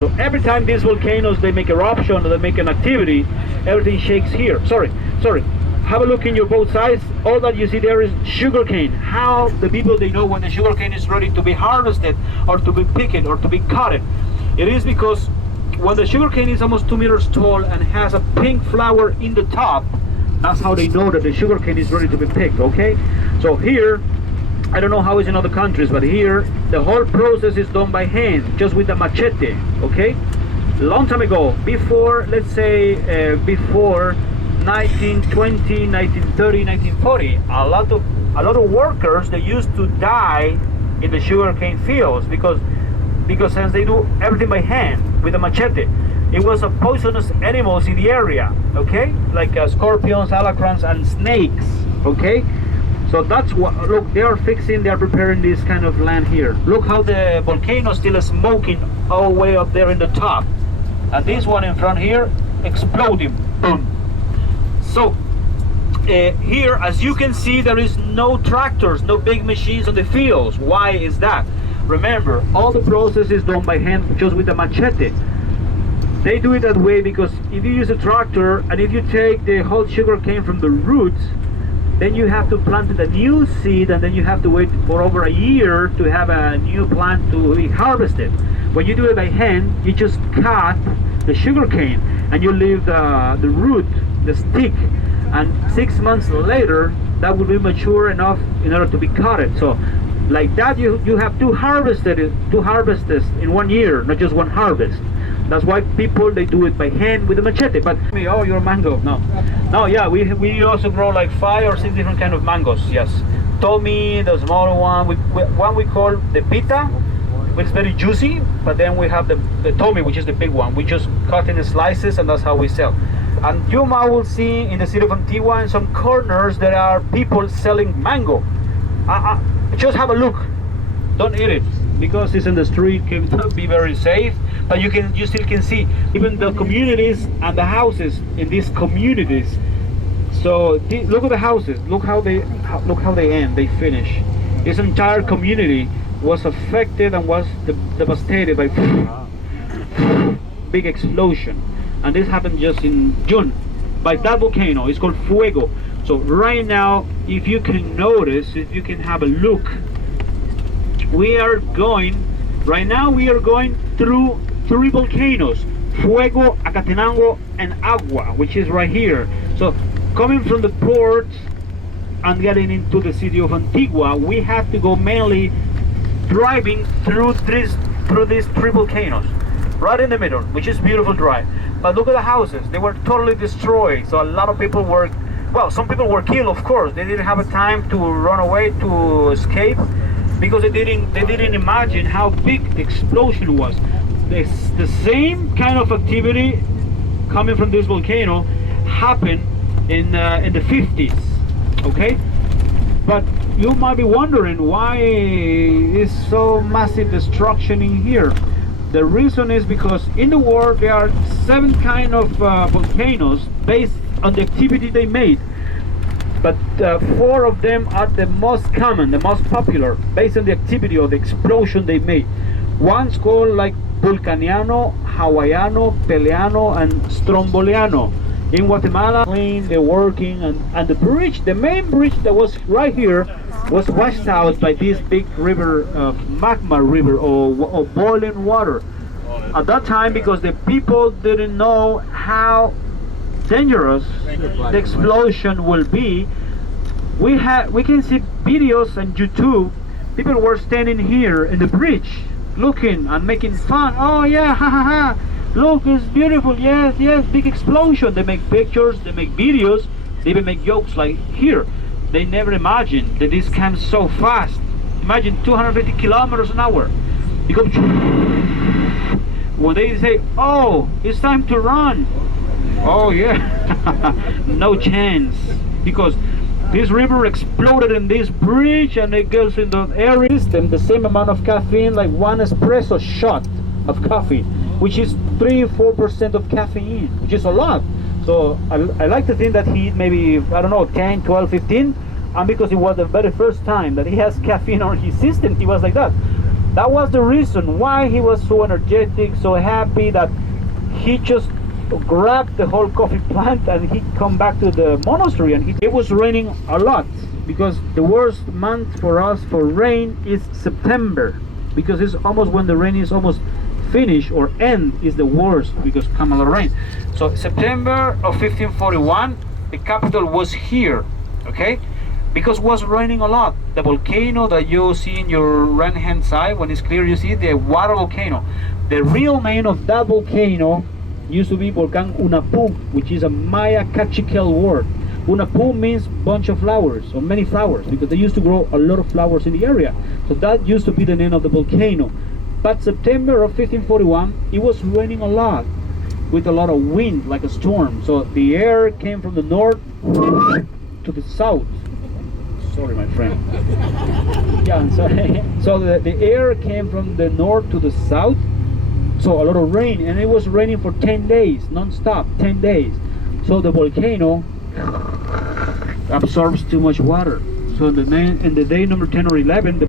So every time these volcanoes they make eruption or they make an activity, everything shakes here. Sorry. Have a look in your both sides. All that you see there is sugarcane. How the people they know when the sugarcane is ready to be harvested or to be picked or to be cut. It is because when the sugarcane is almost 2 meters tall and has a pink flower in the top, that's how they know that the sugarcane is ready to be picked. Okay, so here, I don't know how it's in other countries, but here the whole process is done by hand, just with a machete. Okay, long time ago, before, let's say before 1920, 1930, 1940, a lot of workers, they used to die in the sugarcane fields because since they do everything by hand with a machete, it was a poisonous animals in the area. Okay, like scorpions, alacrans, and snakes. Okay, so that's what, look, they are preparing this kind of land here. Look how the volcano still is smoking all the way up there in the top, and this one in front here exploding. Boom. So here, as you can see, there is no tractors, no big machines on the fields. Why is that? Remember, all the process is done by hand, just with a machete. They do it that way because if you use a tractor and if you take the whole sugar cane from the roots, then you have to plant a new seed, and then you have to wait for over a year to have a new plant to be harvested. When you do it by hand, you just cut the sugar cane and you leave the root, the stick, and 6 months later that will be mature enough in order to be cut. So like that, you have two harvests in 1 year, not just one harvest. That's why people, they do it by hand with a machete. But oh, your mango, no, yeah, we also grow like 5 or 6 different kind of mangoes. Yes, Tommy, the smaller one, one we call the pita, which is very juicy, but then we have the Tommy, which is the big one. We just cut in slices, and that's how we sell. And you might will see in the city of Antigua, in some corners, there are people selling mango. Just have a look. Don't eat it because it's in the street. Can be very safe, but you still can see even the communities and the houses in these communities. So look at the houses. Look how they end. They finish. This entire community was affected and was devastated by big explosion. And this happened just in June by that volcano. It's called Fuego. So right now, if you can notice, if you can have a look, we are going through 3 volcanoes: Fuego, Acatenango, and Agua, which is right here. So coming from the port and getting into the city of Antigua, we have to go mainly driving through these 3 volcanoes, right in the middle, which is beautiful drive. But look at the houses. They were totally destroyed. So a lot of people were, well, some people were killed, of course. They didn't have a time to run away, to escape, because they didn't imagine how big the explosion was. The same kind of activity coming from this volcano happened in the 50s. Okay, but you might be wondering why is so massive destruction in here. The reason is because in the world there are 7 kind of volcanoes based on the activity they made, but 4 of them are the most common, the most popular, based on the activity or the explosion they made. One's called like Vulcaniano, Hawaiano, Peleano, and Stromboliano. In Guatemala, they're working, and the bridge, the main bridge that was right here, was washed out by this big river, magma river, or boiling water. At that time, because the people didn't know how dangerous the explosion will be, we can see videos on YouTube. People were standing here in the bridge, looking and making fun. Oh yeah, ha ha ha! Look, it's beautiful. Yes, big explosion. They make pictures, they make videos, they even make jokes like here. They never imagined that this comes so fast. Imagine 250 kilometers an hour. You go, when they say, oh, it's time to run. Oh yeah, no chance, because this river exploded in this bridge, and it goes in the air system the same amount of caffeine like 1 espresso shot of coffee, which is 3-4% of caffeine, which is a lot. So I like to think that he maybe, I don't know, 10, 12, 15, and because it was the very first time that he has caffeine on his system, he was like that. That was the reason why he was so energetic, so happy, that he just grabbed the whole coffee plant and he come back to the monastery. And it was raining a lot, because the worst month for us for rain is September, because it's almost when the rain is almost finished or end is the worst, because come a lot of rain. So September of 1541, the capital was here, okay, because it was raining a lot. The volcano that you see in your right hand side, when it's clear, you see the water volcano. The real name of that volcano used to be Volcan Unapu, which is a Maya Cachiquel word. Unapu means bunch of flowers, or many flowers, because they used to grow a lot of flowers in the area. So that used to be the name of the volcano. But September of 1541, it was raining a lot, with a lot of wind, like a storm. So the air came from the north to the south. Sorry, my friend. Yeah, I'm sorry. So the air came from the north to the south. So a lot of rain, and it was raining for 10 days, non-stop, 10 days. So the volcano absorbs too much water. So in the day number 10 or 11, the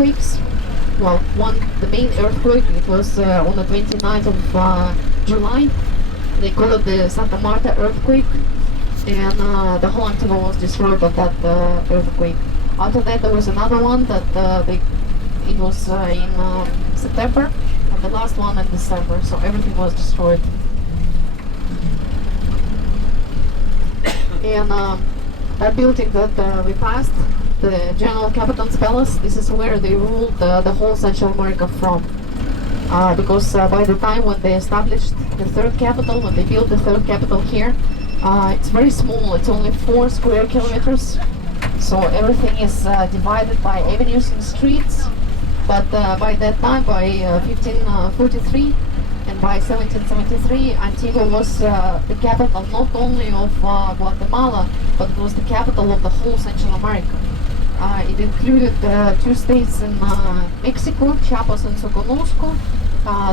earthquakes. Well, the main earthquake, it was on the 29th of July. They call it the Santa Marta earthquake, and the whole Antigua was destroyed by that earthquake. After that, there was another one that it was in September, and the last one in December. So everything was destroyed. And that building that we passed, the General Capitan's Palace, this is where they ruled the whole Central America from. Because by the time when they established the third capital, when they built the third capital here, it's very small, it's only 4 square kilometers. So everything is divided by avenues and streets. But by that time, by 1543 and by 1773, Antigua was the capital not only of Guatemala, but it was the capital of the whole Central America. It included 2 states in Mexico, Chiapas and Soconusco.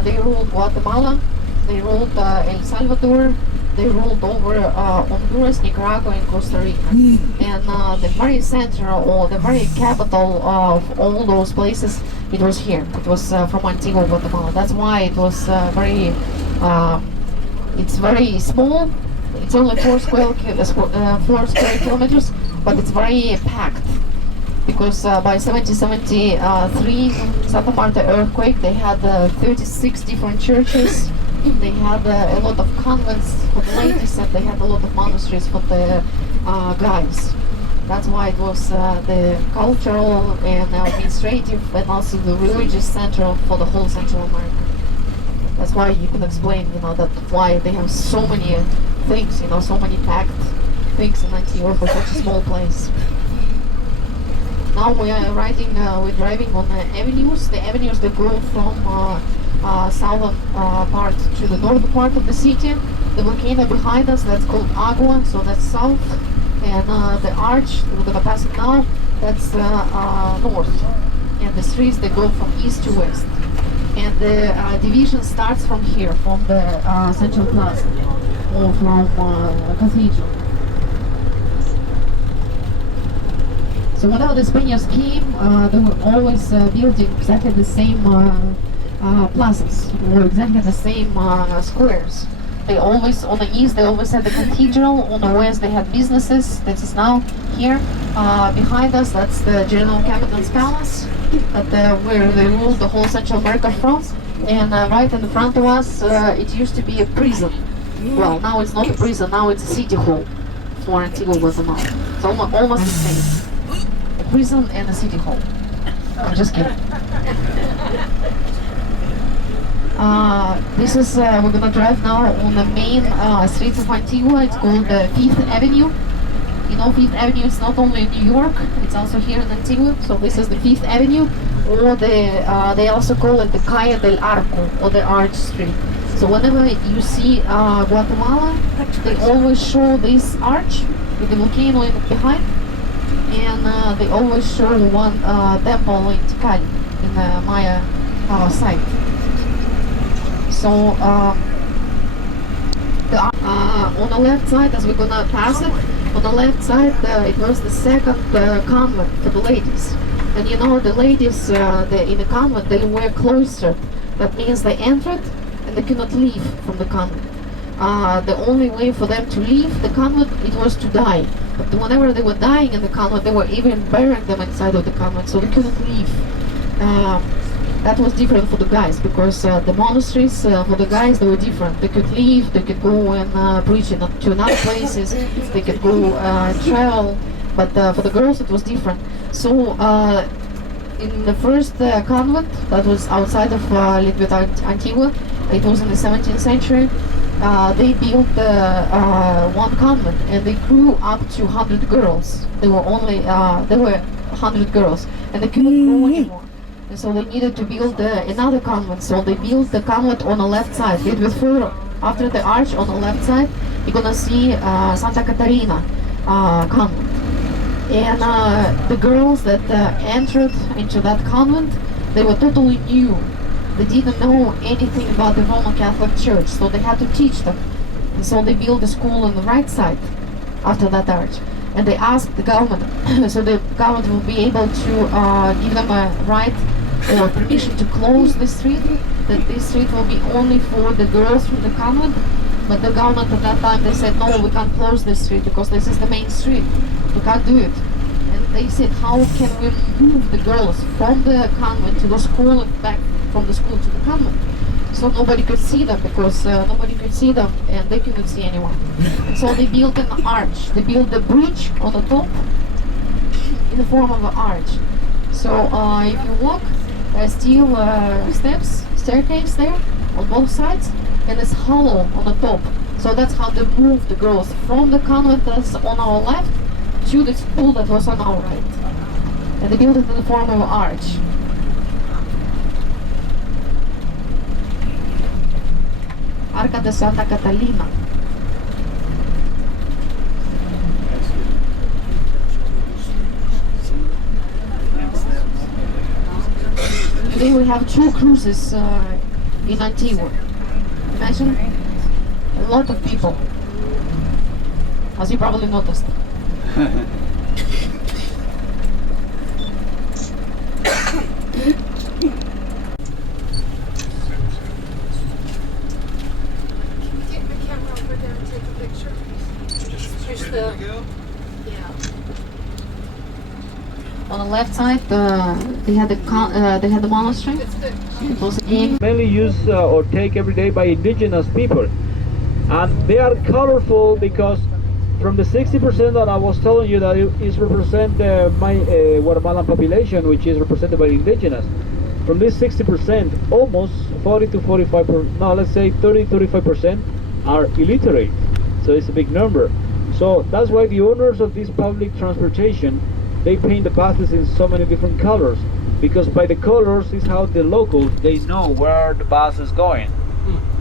They ruled Guatemala, they ruled El Salvador, they ruled over Honduras, Nicaragua and Costa Rica. And the very center, or the very capital of all those places, it was here. It was from Antigua, Guatemala. That's why it was it's very small. It's only 4 square kilometers, but it's very packed. Because by 1773, Santa Marta earthquake, they had 36 different churches. They had a lot of convents for the ladies, and they had a lot of monasteries for the guys. That's why it was the cultural and administrative and also the religious center for the whole Central America. That's why you can explain, that why they have so many things, so many packed things in Antigua for such a small place. Now we are we're driving on the avenues. The avenues that go from southern part to the northern part of the city. The volcano behind us, that's called Agua, so that's south. And the arch, we're gonna pass it now, that's north. And the streets, they go from east to west. And the division starts from here, from the Central Plaza, or from Cathedral. So whenever the Spaniards came, they were always building exactly the same plazas, or exactly the same squares. They always, on the east, they always had the cathedral. On the west, they had businesses. This is now here. Behind us, that's the General Capitan's Palace, where they ruled the whole Central America from. And right in the front of us, it used to be a prison. Well, now it's not a prison, now it's a city hall for Antigua, Guatemala. It's almost the same. A prison and a city hall. I'm just kidding. This is, we're gonna drive now on the main streets of Antigua. It's called Fifth Avenue. You know, Fifth Avenue is not only in New York, it's also here in Antigua. So this is the Fifth Avenue, or they also call it the Calle del Arco, or the Arch Street. So whenever you see Guatemala, they always show this arch with the volcano in behind, and they always show one temple in Tikal, in the Maya site. So on the left side, as we're gonna pass it, on the left side it was the second convent for the ladies. And you know, the ladies in the convent, they were cloistered. That means they entered and they could not leave from the convent. The only way for them to leave the convent, it was to die. But whenever they were dying in the convent, they were even burying them inside of the convent, so they couldn't leave. That was different for the guys, because the monasteries for the guys, they were different. They could leave, they could go and preach to other places, they could go travel, but for the girls it was different. So in the first convent that was outside of Antigua, it was in the 17th century, they built one convent, and they grew up to 100 girls. They were 100 girls, and they couldn't grow anymore. And so they needed to build another convent. So they built the convent on the left side. It was after the arch on the left side, you're gonna see Santa Catarina convent. And the girls that entered into that convent, they were totally new. They didn't know anything about the Roman Catholic Church, so they had to teach them. And so they built a school on the right side after that arch. And they asked the government, so the government will be able to give them a right or permission to close the street, that this street will be only for the girls from the convent. But the government at that time, they said, no, we can't close this street because this is the main street. We can't do it. And they said, how can we move the girls from the convent to the school and back from the school to the convent? So nobody could see them, because nobody could see them and they couldn't see anyone. So they built an arch. They built a bridge on the top in the form of an arch. So if you walk, steel staircase there on both sides, and it's hollow on the top. So that's how they moved the girls from the convent that's on our left to the school that was on our right. And they built it in the form of an arch. Arca de Santa Catalina. Today we have 2 cruises in Antigua. Imagine a lot of people, as you probably noticed. On the left side, they had the monastery. It was mainly used or take every day by indigenous people, and they are colorful because from the 60% that I was telling you that is represent my Guatemalan population, which is represented by indigenous. From this 60%, almost 40 to 45%, no, let's say 30-35% are illiterate. So it's a big number. So that's why the owners of this public transportation, they paint the buses in so many different colors, because by the colors is how the locals, they know where the bus is going.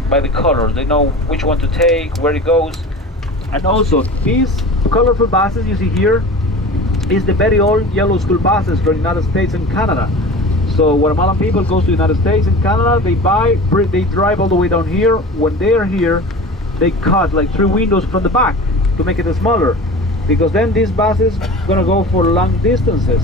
By the colors, they know which one to take, where it goes. And also, these colorful buses you see here is the very old yellow school buses from the United States and Canada. So Guatemalan people go to the United States and Canada, they drive all the way down here. When they are here, they cut like 3 windows from the back to make it smaller, because then these buses gonna go for long distances.